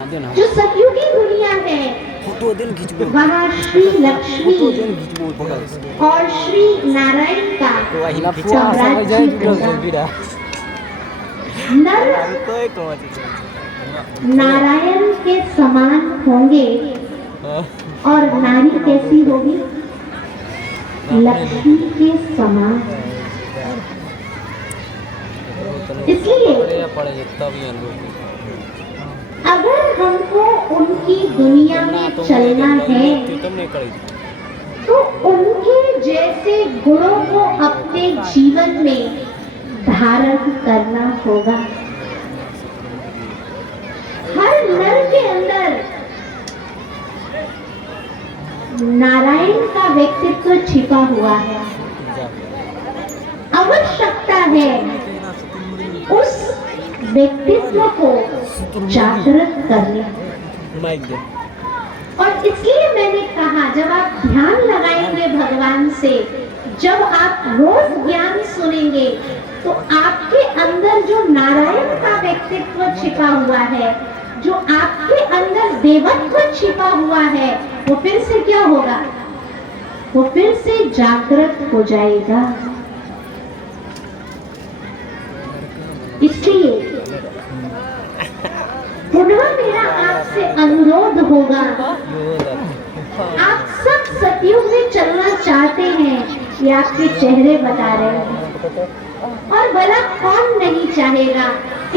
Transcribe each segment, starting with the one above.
जो सतयुगी दुनिया है वहाँ श्री लक्ष्मी और श्री नारायण का साम्राज्य होगा। नर नारायण के समान होंगे और नारी कैसी होगी? लक्ष्मी के समान। इसलिए अगर हमको उनकी दुनिया में चलना है तो उनके जैसे गुणों को अपने जीवन में धारण करना होगा। हर नर के अंदर नारायण का व्यक्तित्व छिपा हुआ है। आवश्यकता है उस व्यक्तित्व को जागृत करने। और इसलिए मैंने कहा जब आप ध्यान लगाएंगे भगवान से, जब आप रोज ज्ञान सुनेंगे तो आपके अंदर जो नारायण का व्यक्तित्व छिपा हुआ है, जो आपके अंदर देवत्व छिपा हुआ है, वो फिर से क्या होगा? वो फिर से जागृत हो जाएगा। इसलिए पुनः मेरा आपसे अनुरोध होगा, आप सब सतयुग में चलना चाहते हैं, ये आपके चेहरे बता रहे हैं। और भला कौन नहीं चाहेगा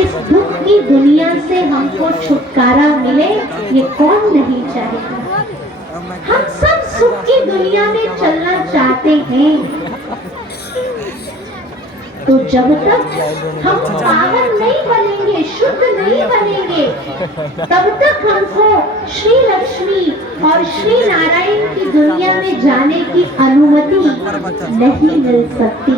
इस दुख की दुनिया से हमको छुटकारा मिले? ये कौन नहीं चाहेगा? हम सब सुख की दुनिया में चलना चाहते हैं। तो जब तक हम पावन नहीं बनेंगे, शुद्ध नहीं बनेंगे, तब तक हमको श्री लक्ष्मी और श्री नारायण की दुनिया में जाने की अनुमति नहीं मिल सकती।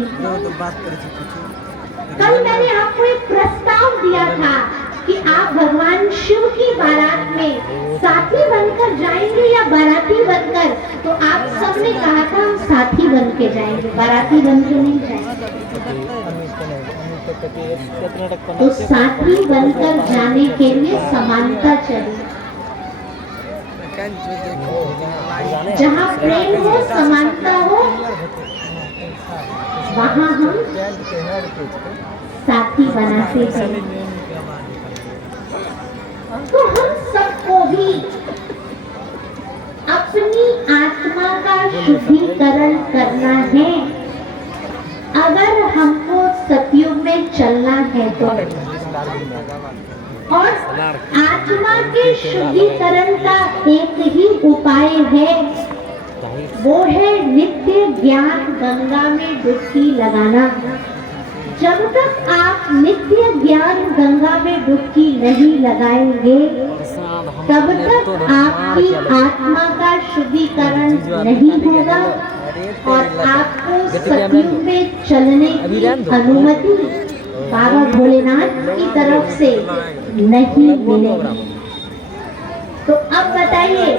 कल मैंने आपको एक प्रस्ताव दिया था कि आप भगवान शिव की बारात में साथी बनकर जाएंगे या बाराती बनकर? तो आप सबने कहा था हम साथी बन के जाएंगे, बाराती बन के नहीं जाएंगे। तो साथी बनकर जाने के लिए समानता चाहिए। जहाँ प्रेम हो, समानता हो, वहाँ हम साथी बनाते हैं। तो हम सबको भी अपनी आत्मा का शुद्धिकरण करना है अगर हमको सतयुग में चलना है तो। और आत्मा के शुद्धिकरण का एक ही उपाय है, वो है नित्य ज्ञान गंगा में डुबकी लगाना। जब तक आप नित्य ज्ञान गंगा में डुबकी नहीं लगाएंगे तब तक आपकी आत्मा का शुद्धिकरण नहीं होगा और आपको सतयुग में चलने की अनुमति बाबा भोलेनाथ की तरफ से नहीं मिलेगी। तो अब बताइए,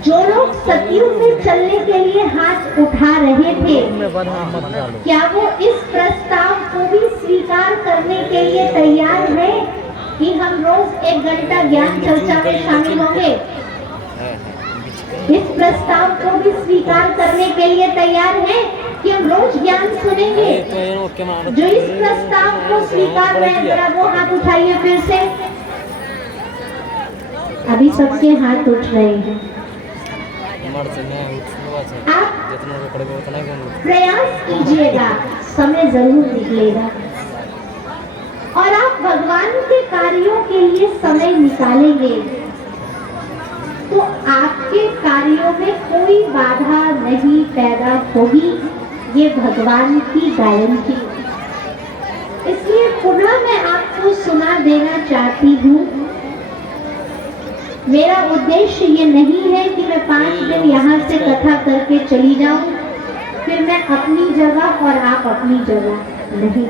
जो लोग सतयुग में चलने के लिए हाथ उठा रहे थे, क्या वो इस प्रस्ताव को भी स्वीकार करने के लिए तैयार है कि हम रोज 1 घंटा ज्ञान चर्चा में शामिल होंगे? इस प्रस्ताव को भी स्वीकार करने के लिए तैयार है कि हम रोज ज्ञान सुनेंगे? जो इस प्रस्ताव को स्वीकार रहे हैं जरा वो हाथ उठाइए फिर से। अभी सबके हाथ उठ रहे हैं। आप प्रयास कीजिएगा, समय जरूर निकलेगा और आप भगवान के कार्यों के लिए समय निकालेंगे तो आपके कार्यों में कोई बाधा नहीं पैदा होगी, ये भगवान की गारंटी। इसलिए पुनः मैं आपको सुना देना चाहती हूँ, मेरा उद्देश्य ये नहीं है कि मैं 5 दिन यहाँ से कथा करके चली जाऊं, फिर मैं अपनी जगह और आप अपनी जगह। नहीं,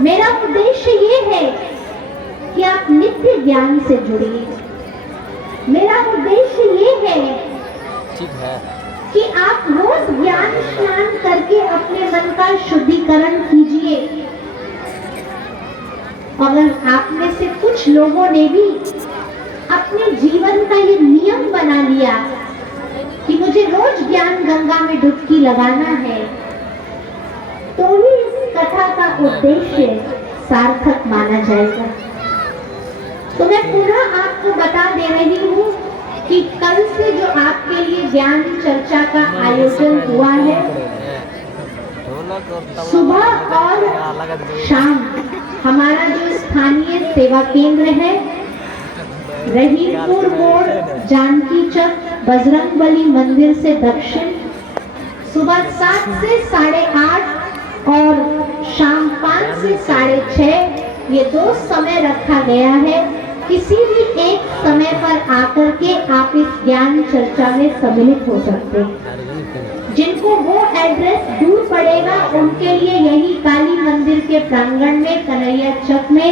मेरा उद्देश्य ये है कि आप नित्य ज्ञान से जुड़िए। मेरा उद्देश्य ये है कि आप रोज ज्ञान स्नान करके अपने मन का शुद्धिकरण कीजिए। अगर आप में से कुछ लोगों ने भी अपने जीवन का ये नियम बना लिया कि मुझे रोज ज्ञान गंगा में डुबकी लगाना है, तो ही इस कथा का उद्देश्य सार्थक माना जाएगा। तो मैं पुनः आपको बता दे रही हूँ कि कल से जो आपके लिए ज्ञान चर्चा का आयोजन हुआ है, सुबह और शाम हमारा जो स्थानीय सेवा केंद्र है, रहीमपुर मोड़, जानकी चौक, बजरंगबली मंदिर से दक्षिण, सुबह 7 से 8:30 और शाम 5 से 6:30, ये 2 समय रखा गया है। किसी भी एक समय पर आकर के आप इस ज्ञान चर्चा में सम्मिलित हो सकते हैं। जिनको वो एड्रेस दूर पड़ेगा, उनके लिए यही काली मंदिर के प्रांगण में कन्हैया चौक में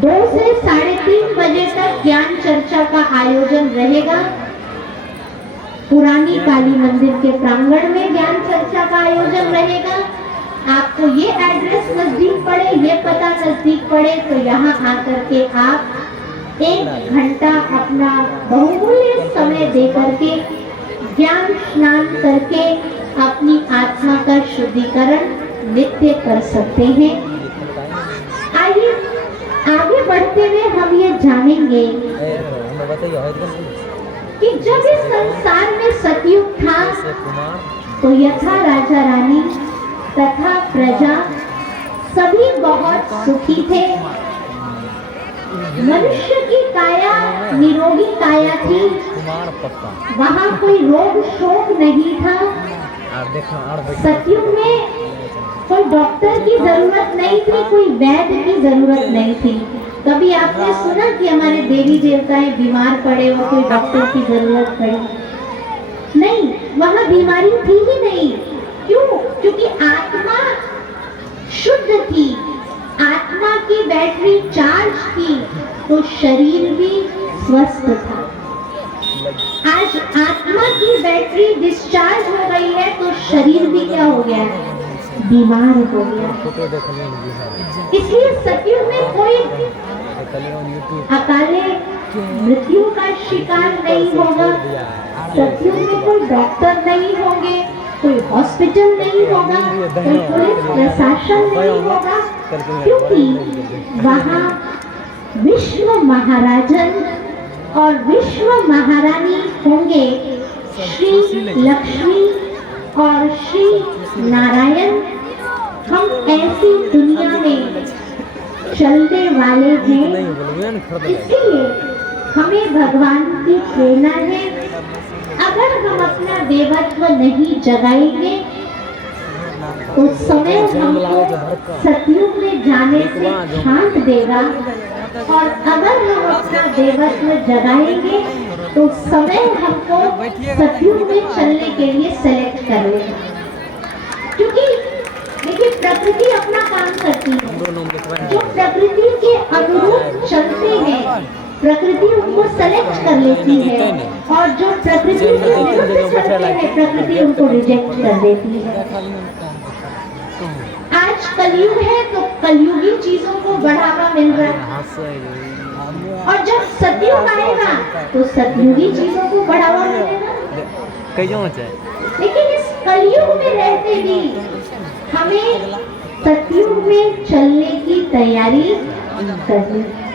2 से 3:30 बजे तक ज्ञान चर्चा का आयोजन रहेगा। पुरानी काली मंदिर के प्रांगण में ज्ञान चर्चा का आयोजन रहेगा। आपको ये एड्रेस नजदीक पड़े, ये पता नजदीक पड़े, तो यहाँ आकर के आप 1 घंटा अपना बहुमूल्य समय दे करके ज्ञान स्नान करके अपनी आत्मा का शुद्धिकरण नित्य कर सकते हैं। आइए आगे बढ़ते हुए हम ये जानेंगे कि जब इस संसार में सतयुग था, तो यथा राजा रानी तथा प्रजा सभी बहुत सुखी थे। मनुष्य की काया निरोगी काया थी, वहाँ कोई रोग शोक नहीं था। सतयुग में कोई डॉक्टर की जरूरत नहीं थी, कोई वैद्य की जरूरत नहीं थी। कभी आपने सुना कि हमारे देवी देवताएं बीमार पड़े और कोई डॉक्टर की जरूरत पड़ी? नहीं, वहाँ बीमारी थी ही नहीं। क्यों? क्योंकि आत्मा शुद्ध थी, आत्मा की बैटरी चार्ज थी, तो शरीर भी स्वस्थ था। आज आत्मा की बैटरी डिस्चार्ज हो गई है, तो शरीर भी क्या हो गया? बीमार हो गया। इसलिए सतयुग में कोई अकाले मृत्यु का शिकार नहीं होगा। सतयुग में कोई डॉक्टर नहीं होंगे, कोई हॉस्पिटल नहीं होगा, कोई पुलिस प्रशासन नहीं होगा, क्योंकि वहाँ विश्व महाराजन और विश्व महारानी होंगे। श्री लक्ष्मी और श्री नारायण हम ऐसी दुनिया में चलने वाले हैं। इसलिए हमें भगवान की प्रेरणा है। अगर हम अपना देवत्व नहीं जगाएंगे, उस समय हमको सतयुग में जाने से छांट देगा, और अगर हम अपना देवत्व जगाएंगे तो समय हमको सतयुग में चलने के लिए सेलेक्ट कर लेगा। क्योंकि देखिए, प्रकृति अपना काम करती है। जो प्रकृति के अनुरूप चलते हैं, प्रकृति उनको सेलेक्ट कर लेती है, और जो प्रकृति के विरुद्ध चलते हैं, प्रकृति उनको रिजेक्ट कर देती है। आज कलयुग है, तो कलयुगी चीजों को बढ़ावा मिल रहा है, और जब सतयुग आएगा तो सतयुगी चीजों को बढ़ावा मिलेगा। लेकिन इस कलयुग में रहते भी हमें सतयुग में चलने की तैयारी करनी है।